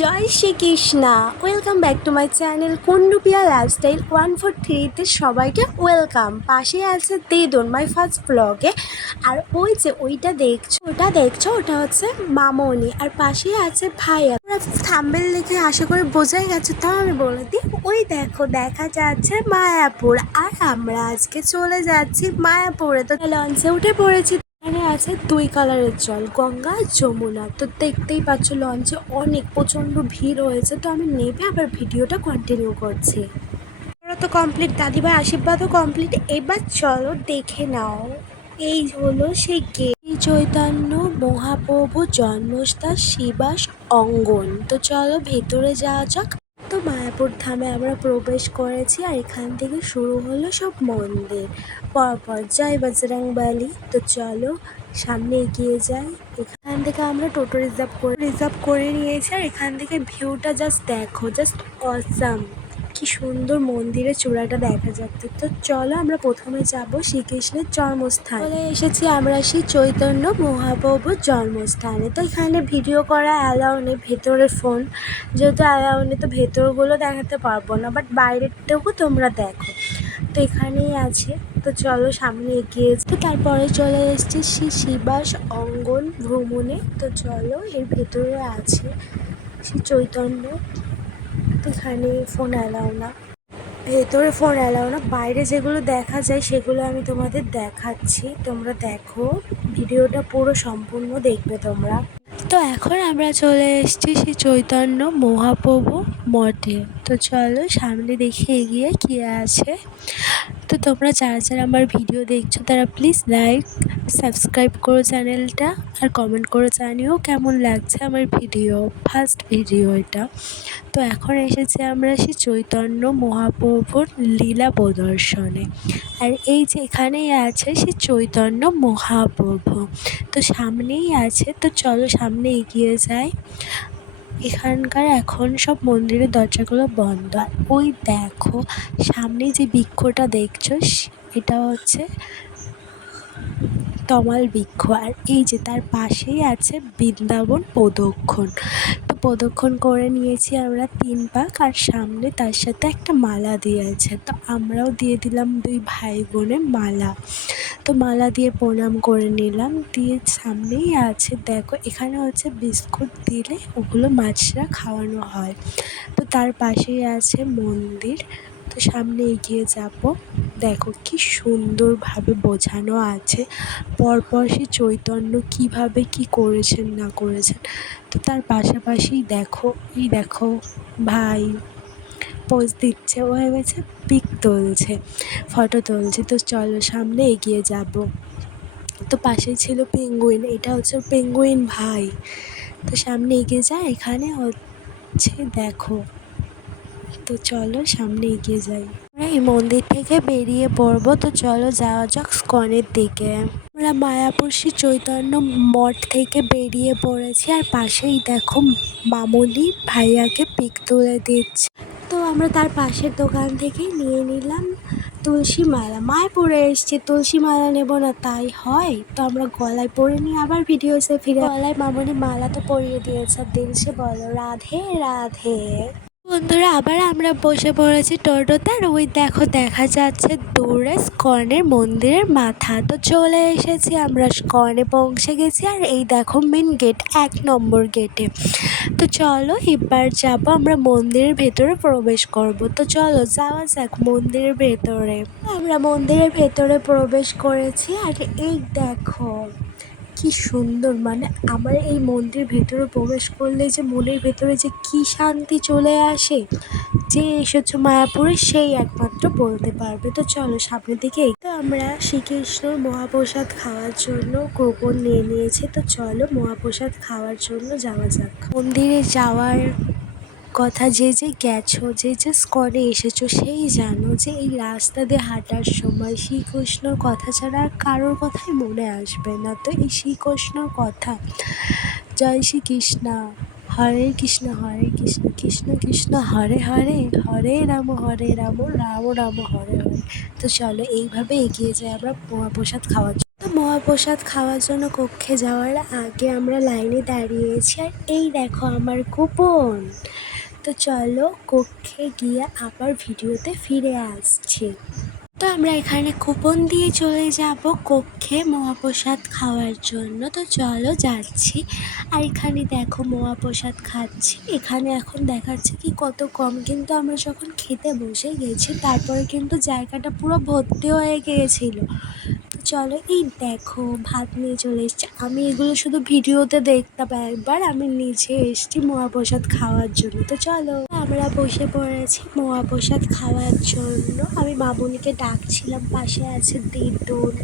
Joy Shri Krishna. Welcome back to my channel কুন্ডুপিয়া lifestyle 143-তে সবাইকে welcome. পাশে আছে দেদন মাই ফার্স্ট ব্লগে। আর ওই যে ওটা দেখছো ওটা হচ্ছে মামনি, আর পাশে আছে ভাইয়া। থাম্বেল দেখে আশা করে বোঝাই গেছে, তাও আমি বলে দিই, ওই দেখো দেখা যাচ্ছে মায়াপুর। আর আমরা আজকে চলে যাচ্ছি মায়াপুরে। তো লঞ্চে উঠে পড়েছি। এখানে আছে দুই কালারের জল, গঙ্গা আর যমুনা। তো দেখতেই পাচ্ছ লঞ্চে অনেক প্রচণ্ড ভিড় হয়েছে। তো আমি নেমে আবার ভিডিওটা কন্টিনিউ করছি। ওরা তো কমপ্লিট, দাদিভাই আশীর্বাদও কমপ্লিট। এবার চলো দেখে নাও, এই হলো সেই গেট, চৈতন্য মহাপ্রভু জন্মস্থান শিবাস অঙ্গন। তো চলো ভেতরে যাওয়া যাক। তো মায়াপুর ধামে আমরা প্রবেশ করেছি, আর এখান থেকে শুরু হলো সব মন্দির পরপর। জয় বজরংবলী। তো চলো সামনে এগিয়ে যাই। এখান থেকে আমরা টোটো রিজার্ভ করে নিয়েছি, আর এখান থেকে ভিউটা জাস্ট দেখো, জাস্ট অসাম। কি সুন্দর মন্দিরের চূড়াটা দেখা যাচ্ছে। তো চলো আমরা প্রথমে যাব শ্রীকৃষ্ণের জন্মস্থান। চলে এসেছি আমরা শ্রী চৈতন্য মহাপ্রভুর জন্মস্থানে। তো এখানে ভিডিও করা অ্যালাউ নেই, ভেতরের ফোন যেহেতু অ্যালাউ নেই, তো ভেতরগুলো দেখাতে পারবো না, বাট বাইরেরটাও তোমরা দেখো। তো এখানেই আছে। তো চলো সামনে এগিয়ে, তো তারপরে চলে এসেছি শ্রী শিবাস অঙ্গন ভ্রমণে। তো চলো এর ভেতরে আছে শ্রী চৈতন্য। তো এখানে ফোন অ্যালাউ না, ভেতরে ফোন অ্যালাউ না, বাইরে যেগুলো দেখা যায় সেগুলো আমি তোমাদের দেখাচ্ছি। তোমরা দেখো, ভিডিওটা পুরো সম্পূর্ণ দেখবে তোমরা। তো এখন আমরা চলে এসেছি শ্রী চৈতন্য মহাপ্রভু মঠে। তো চলো সামনে দেখে এগিয়ে কী আছে। তো তোমরা যারা যারা আমার ভিডিও দেখছো তারা প্লিজ লাইক সাবস্ক্রাইব করো চ্যানেলটা, আর কমেন্ট করে জানিও কেমন লাগছে আমার ভিডিও, ফার্স্ট ভিডিও এটা। তো এখন এসেছি আমরা সেই চৈতন্য মহাপ্রভুর লীলা প্রদর্শনে। আর এই যে এখানেই আছে সেই চৈতন্য মহাপ্রভু, তো সামনেই আছে। তো চলো সামনে এগিয়ে যাই। এখানকার এখন সব মন্দিরের দরজাগুলো বন্ধ। আর ওই দেখো সামনে যে বৃক্ষটা দেখছো, এটা হচ্ছে তমাল বৃক্ষ। আর এই যে তার পাশেই আছে বৃন্দাবন প্রদক্ষিণ। তো প্রদক্ষিণ করে নিয়েছি আমরা 3 পাক, আর সামনে তার সাথে একটা মালা দিয়েছে। তো আমরাও দিয়ে দিলাম 2 ভাই বোনের মালা। তো মালা দিয়ে প্রণাম করে নিলাম, দিয়ে সামনেই আছে দেখো, এখানে হচ্ছে বিস্কুট দিলে ওগুলো মাছরা খাওয়ানো হয়। তো তার পাশেই আছে মন্দির। তো সামনে এগিয়ে যাব। দেখো কি সুন্দরভাবে বোঝানো আছে পরপর সে চৈতন্য কীভাবে কী করেছেন না করেছেন। তো তার পাশাপাশি দেখো, এই দেখো ভাই পোজ দিচ্ছে, ও ভেবেছে পিক তুলছে, ফটো তুলছে। তো চলো সামনে এগিয়ে যাব। তো পাশেই ছিল পেঙ্গুইন, এটা হচ্ছে পেঙ্গুইন ভাই। তো সামনে এগিয়ে যায়, এখানে হচ্ছে দেখো। তো চলো সামনে এগিয়ে যাই। আমরা এই মন্দির থেকে বেরিয়ে পড়বো। তো চলো যাওয়া যাক স্কনের দিকে। আমরা মায়াপুর শ্রী চৈতন্য মঠ থেকে বেরিয়ে পড়েছি, আর পাশেই দেখো মামনি ভাইয়াকে পিক তুলে দিচ্ছে। তো আমরা তার পাশের দোকান থেকেই নিয়ে নিলাম তুলসী মালা। মায়াপুরে এসছি, তুলসী মালা নেবো না তাই হয়? তো আমরা গলায় পরে নিয়ে আবার ভিডিওসে ফিরে। গলায় মামনি মালা তো পরিয়ে দিয়েছে, দিলসে বলো রাধে রাধে। বন্ধুরা আবার আমরা বসে পড়েছি টোটোতে, আর ওই দেখো দেখা যাচ্ছে দূরে স্কনের মন্দিরের মাথা। তো চলে এসেছি আমরা, স্কনে পৌঁছে গেছি। আর এই দেখো মেন গেট, 1 নম্বর গেটে। তো চলো এবার যাবো আমরা মন্দিরের ভেতরে প্রবেশ করব। তো চলো যাওয়া যাক মন্দিরের ভেতরে। আমরা মন্দিরের ভেতরে প্রবেশ করেছি, আর এই দেখো কি সুন্দর, মানে আমার এই মন্দির ভেতরে প্রবেশ করলে যে মনের ভেতরে যে কি শান্তি চলে আসে, যে এসেছো মায়াপুরে সেই একমাত্র বলতে পারবে। তো চলো সামনের দিকে। তো আমরা শ্রীকৃষ্ণর মহাপ্রসাদ খাওয়ার জন্য কুপন নিয়ে নিয়েছি। তো চলো মহাপ্রসাদ খাওয়ার জন্য যাওয়া যাক। মন্দিরে যাওয়ার কথা যে যে গেছো, যে যে স্কনে এসেছো সেই জানো যে এই রাস্তা দিয়ে হাঁটার সময় শ্রীকৃষ্ণর কথা ছাড়া আর কারোর কথাই মনে আসবে না। তো এই শ্রীকৃষ্ণর কথা, জয় শ্রীকৃষ্ণ, হরে কৃষ্ণ কৃষ্ণ কৃষ্ণ হরে হরে, হরে রাম রাম রাম হরে হরে। তো চলো এইভাবে এগিয়ে যাই আমরা মহাপ্রসাদ খাওয়ার জন্য। তো মহাপ্রসাদ খাওয়ার জন্য কক্ষে যাওয়ার আগে আমরা লাইনে দাঁড়িয়েছি, আর এই দেখো আমার কুপন। তো চলো কক্ষে গিয়ে আবার ভিডিওতে ফিরে আসছি। তো আমরা এখানে কুপন দিয়ে চলে যাব কক্ষে মহাপ্রসাদ খাওয়ার জন্য। তো চলো যাচ্ছি। আর এখানে দেখো মহাপ্রসাদ খাচ্ছি। এখানে এখন দেখাচ্ছে কি কত কম, কিন্তু আমরা যখন খেতে বসে গেছি তারপরে কিন্তু জায়গাটা পুরো ভর্তি হয়ে গিয়েছিল। তো চলো এই দেখো ভাত নিয়ে চলে এসছি। আমি এগুলো শুধু ভিডিওতে দেখতাম, একবার আমি নিচে এসছি মহাপ্রসাদ খাওয়ার জন্য। তো চলো আমরা বসে পড়েছি মহাপ্রসাদ খাওয়ার জন্য। আমি মামুনিকে ডাকছিলাম, পাশে আছে দিদুন,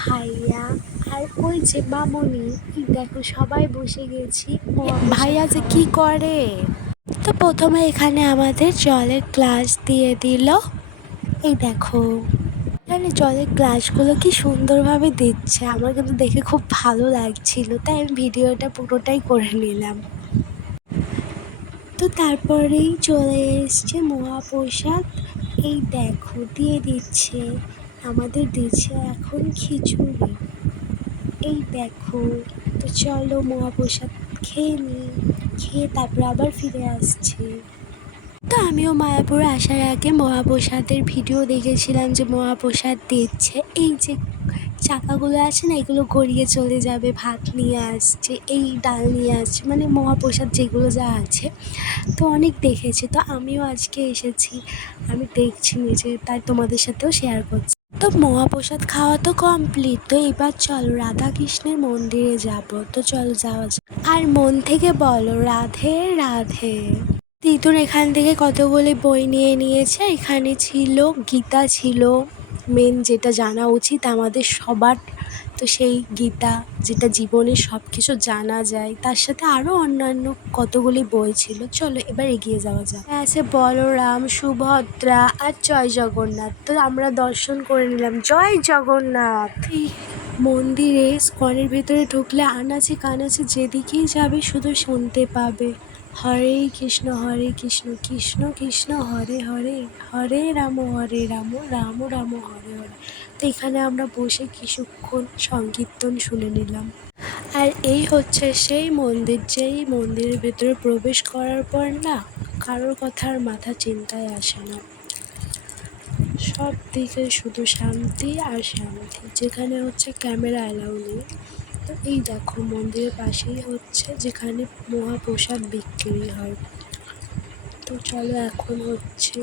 ভাইয়া আর ওই যে মামুনি। দেখো সবাই বসে গেছি। ভাইয়া যে কি করে। তো প্রথমে এখানে আমাদের জলের গ্লাস দিয়ে দিল। এই দেখো এখানে জলের গ্লাসগুলো কি সুন্দরভাবে দিচ্ছে, আমার কিন্তু দেখে খুব ভালো লাগছিল, তাই আমি ভিডিওটা পুরোটাই করে নিলাম। তো তারপরেই চলে এসছে মহাপ্রসাদ। এই দেখো দিয়ে দিচ্ছে, আমাদের দিচ্ছে এখন খিচুড়ি। এই দেখো। তো চলো মহাপ্রসাদ খেয়ে নিই, খেয়ে তারপরে আবার ফিরে আসছি। তো আমিও মায়াপুরে আসার আগে মহাপ্রসাদের ভিডিও দেখেছিলাম যে মহাপ্রসাদ দিচ্ছে। এই যে চাকাগুলো আছে না, এগুলো গড়িয়ে চলে যাবে, ভাত নিয়ে আসছে, এই ডাল নিয়ে আসছে, মানে মহাপ্রসাদ যেগুলো যা আছে। তো অনেক দেখেছি, তো আমিও আজকে এসেছি, আমি দেখছি নিজে, তাই তোমাদের সাথেও শেয়ার করছি। তো মহাপ্রসাদ খাওয়া তো কমপ্লিট। তো এবার চলো রাধাকৃষ্ণের মন্দিরে যাব। তো চলো যাওয়া যাক। আর মন থেকে বলো রাধে রাধে। তিতুর এখান থেকে কতগুলি বই নিয়ে নিয়েছে। এখানে ছিল গীতা, ছিল মেন যেটা জানা উচিত আমাদের সবার। তো সেই গীতা, যেটা জীবনের সব কিছু জানা যায়, তার সাথে আরও অন্যান্য কতগুলি বই ছিল। চলো এবার এগিয়ে যাওয়া যাক। আছে বলরাম, সুভদ্রা আর জয় জগন্নাথ। তো আমরা দর্শন করে নিলাম। জয় জগন্নাথ। এই মন্দিরে স্কনের ভেতরে ঢুকলে আনাচে কানাচে যেদিকেই যাবে শুধু শুনতে পাবে হরে কৃষ্ণ কৃষ্ণ কৃষ্ণ হরে হরে, হরে রাম রাম রাম হরে হরে। তো এখানে আমরা বসে কিছুক্ষণ সংকীর্তন শুনে নিলাম। আর এই হচ্ছে সেই মন্দির, যেই মন্দিরের ভেতরে প্রবেশ করার পর না কারোর কথার মাথা চিন্তায় আসে না, সব দিকে শুধু শান্তি আর শান্তি। যেখানে হচ্ছে ক্যামেরা অ্যালাউ নেই। তো এই দেখো মন্দিরের পাশেই হচ্ছে যেখানে মহাপ্রসাদ বিক্রি হয়। তো চলো এখন হচ্ছে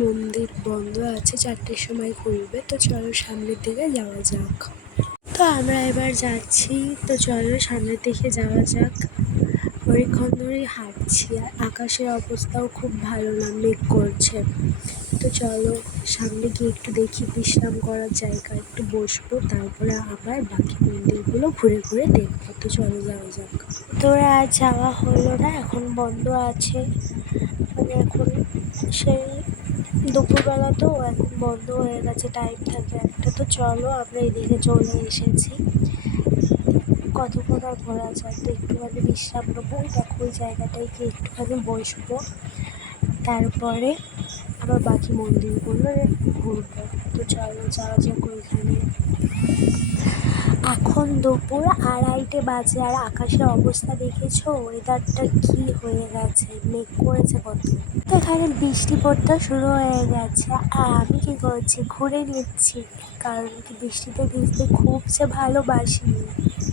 মন্দির বন্ধ আছে, 4টের সময় খুলবে। তো চলো সামনের দিকে যাওয়া যাক। তো আমরা এবার যাচ্ছি। তো চলো সামনের দিকে যাওয়া যাক। অনেকক্ষণ ধরেই হাঁটছি, আর আকাশের অবস্থাও খুব ভালো না, মেঘ করছে। তো চলো সামনে গিয়ে একটু দেখি বিশ্রাম করার জায়গা, একটু বসবো, তারপরে আবার বাকি মন্দিরগুলো ঘুরে ঘুরে দেখবো। তো চলো যাওয়া যাক। তোরা আর যাওয়া হলো না, এখন বন্ধ আছে, মানে এখন সেই দুপুরবেলা তো এখন বন্ধ হয়ে গেছে, টাইম থাকে একটা। তো চলো আমরা এদিকে চলে এসেছি। কতক্ষণ আর ঘোরা যায়, তো একটুখানি বিশ্রাম নেবো। দেখো ওই জায়গাটায় গিয়ে একটুখানি বসবো, তারপরে আবার বাকি মন্দিরগুলো ঘুরবো। তো চলো যাওয়া যাক ওইখানে। এখন দুপুর 2:30 বাজে, আর আকাশের অবস্থা দেখেছো, ওয়েদারটা কি হয়ে গেছে, মেঘ করেছে কত। তো এখানে বৃষ্টি পড়তে শুরু হয়ে গেছে, আর আমি কি করছি, ঘুরে নিচ্ছি, কারণ কি বৃষ্টিতে ভিজতে খুব যে ভালোবাসি।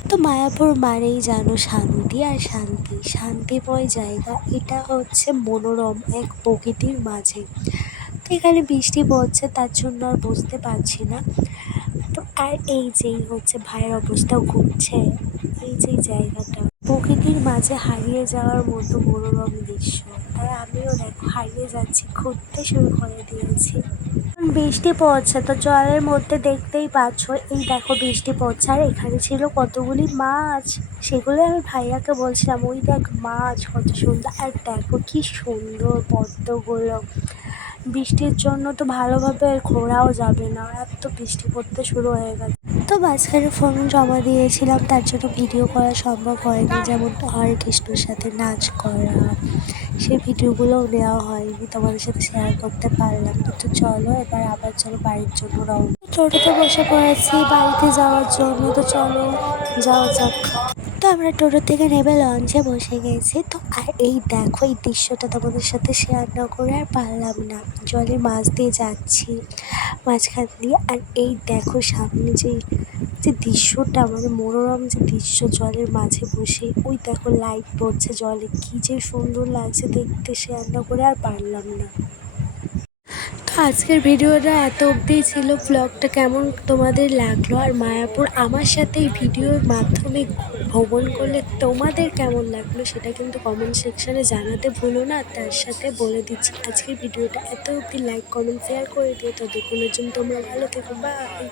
তো মায়াপুর মানেই জানো শান্তি আর শান্তি, শান্তিময় জায়গা। এটা হচ্ছে মনোরম এক প্রকৃতির মাঝে। তো এখানে বৃষ্টি পড়ছে, তার জন্য আর বুঝতে পারছি না। তো আর এই যেই হচ্ছে ভাইয়ের অবস্থাও ঘুরছে, এই যে জায়গাটা প্রকৃতির মাঝে হারিয়ে যাওয়ার মতো মনোরম দৃশ্য। তাই আমিও দেখো হারিয়ে যাচ্ছি, ঘুরতে শুরু করে দিয়েছি। বৃষ্টি পড়ছে, তো জলের মধ্যে দেখতেই পাচ্ছ, এই দেখো বৃষ্টি পড়ছে, আর এখানে ছিল কতগুলি মাছ। সেগুলো আমি ভাইয়াকে বলছিলাম, ওই দেখ মাছ কত সুন্দর, আর দেখো কি সুন্দর পদ্মগুলো। বৃষ্টির জন্য তো ভালোভাবে ঘোরাও যাবে না, এত বৃষ্টি পড়তে শুরু হয়ে গেছে। তো মাঝখানে ফোন জমা দিয়েছিলাম, তার জন্য ভিডিও করা সম্ভব হয়নি, যেমন হরে কৃষ্ণর সাথে নাচ করা, সেই ভিডিওগুলোও নেওয়া হয়নি, তোমাদের সাথে শেয়ার করতে পারলাম না। তো চলো এবার আবার চলো বাড়ির জন্য রওনা। টোটোতে বসে পড়েছি বাড়িতে যাওয়ার জন্য, তো চলো যাওয়া যাক। তো আমরা টোটো থেকে নেমে লঞ্চে বসে গেছি। তো আর এই দেখো এই দৃশ্যটা তোমাদের সাথে শেয়ার না করে আর পারলাম না। জলের মাছ দিয়ে যাচ্ছি মাঝখান দিয়ে, আর এই দেখো সামনে যে যে দৃশ্যটা মানে মনোরম যে দৃশ্য, জলের মাঝে বসে ওই দেখো লাইট পড়ছে জলে, কী যে সুন্দর লাগছে দেখতে, শেয়ার না করে আর পারলাম না। তো আজকের ভিডিওটা এত অবধিই ছিল। ব্লগটা কেমন তোমাদের লাগলো, আর মায়াপুর আমার সাথে এই ভিডিওর মাধ্যমে ভ্রমণ করলে তোমাদের কেমন লাগলো সেটা কিন্তু কমেন্ট সেকশানে জানাতে ভুলো না। তার সাথে বলে দিচ্ছি আজকের ভিডিওটা এত অবধি, লাইক কমেন্ট শেয়ার করে দিও। ততক্ষণের জন্য তোমরা ভালো থেকো, বাই।